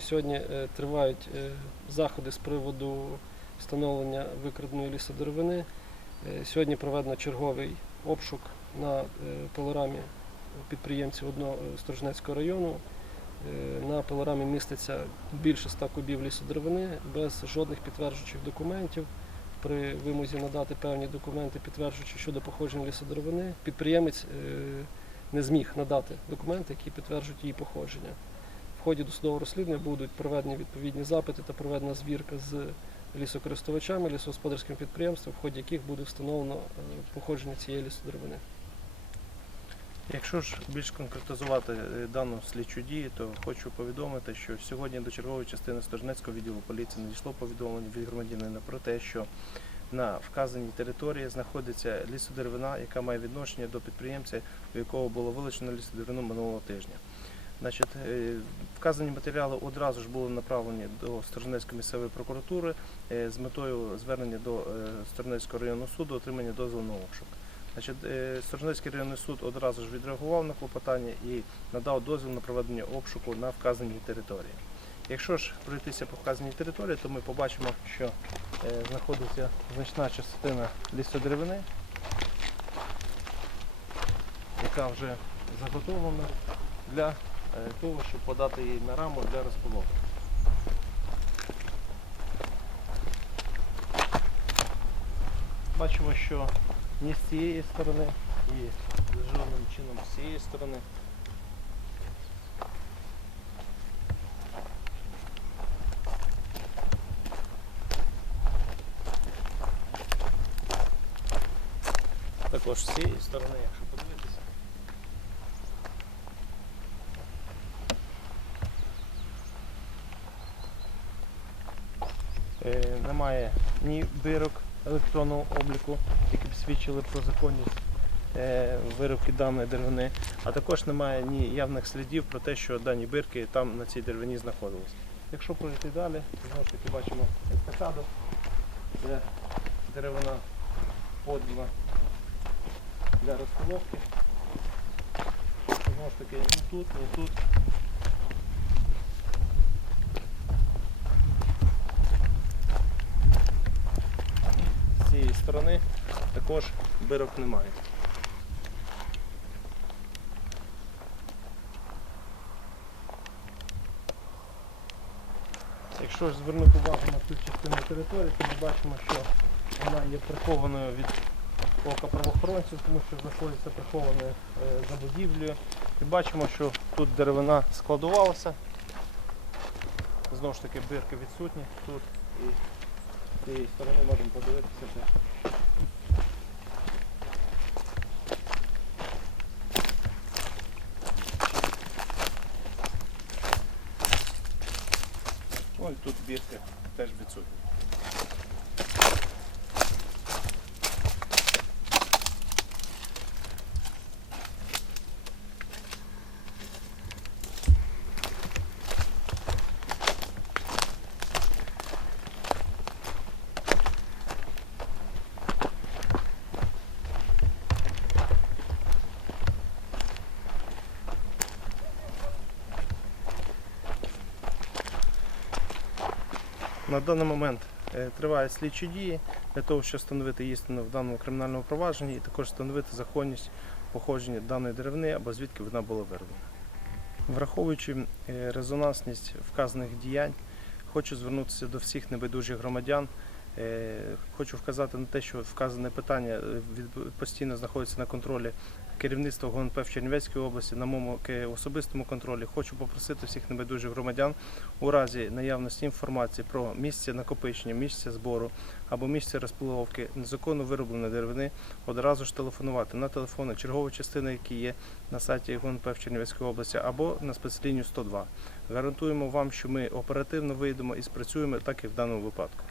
Сьогодні е, тривають е, заходи з приводу встановлення викраденої лісодеревини. Е, Сьогодні проведено черговий обшук на пилорамі підприємців одного Сторожнецького району. На пилорамі міститься більше 100 кубів лісодеревини без жодних підтверджуючих документів. При вимозі надати певні документи, підтверджуючи щодо походження лісодеревини, підприємець не зміг надати документи, які підтверджують її походження. Ході досудового розслідування будуть проведені відповідні запити та проведена звірка з лісокористувачами, лісогосподарськими підприємствами, в ході яких буде встановлено е, походження цієї лісодеревини. Якщо ж більш конкретизувати е, дану слідчу дію, то хочу повідомити, що сьогодні до чергової частини Сторожнецького відділу поліції надійшло повідомлення від громадянина про те, що на вказаній території знаходиться лісодеревина, яка має відношення до підприємця, у якого було вилучено лісодеревину минулого тижня. Значить, е, вказані матеріали одразу ж були направлені до Сторожнецької місцевої прокуратури е, з метою звернення до е, Сторожнецького районного суду отримання дозволу на обшук. Значить, е, районний суд одразу ж відреагував на клопотання і надав дозвіл на проведення обшуку на вказаній території. Якщо ж пройтися по вказаній території, то ми побачимо, що знаходиться значна частина лісодеревини, яка вже заготовлена для того, щоб подати її на раму для розполовки. Бачимо, що ні з цієї сторони, і жодним чином з цієї сторони. Також з цієї сторони, якщо подивитися. Немає ні бирок електронного обліку, які б свідчили про законність е, виробки даної деревини, а також немає ні явних слідів про те, що дані бирки там на цій деревині знаходились. Якщо пройти далі, знову ж таки бачимо естакаду, де деревина подана для розстановки. Знову ж таки, ні тут, ні тут. З цієї сторони також бирок немає. Якщо ж звернути увагу на цю частину території, то ми бачимо, що вона є прихованою від ока правоохоронців, тому що знаходиться прихованою е, за будівлею. І бачимо, що тут деревина складувалася. Знову ж таки бирки відсутні тут цієї сторони можемо подивитися теж. Ось тут бірки теж відсутні. На даний момент е, тривають слідчі дії для того, щоб встановити істину в даному кримінальному провадженні і також встановити законність походження даної деревини або звідки вона була вироблена. Враховуючи е, резонансність вказаних діянь, хочу звернутися до всіх небайдужих громадян. Е, Хочу вказати на те, що вказане питання е, постійно знаходиться на контролі керівництва ГУНП в Чернівецькій області, на моєму особистому контролі. Хочу попросити всіх небайдужих громадян у разі наявності інформації про місце накопичення, місце збору або місце розпиловки незаконно виробленої деревини, одразу ж телефонувати на телефони чергової частини, які є на сайті ГУНП в Чернівецькій області, або на спецлінію 102. Гарантуємо вам, що ми оперативно вийдемо і спрацюємо так і в даному випадку.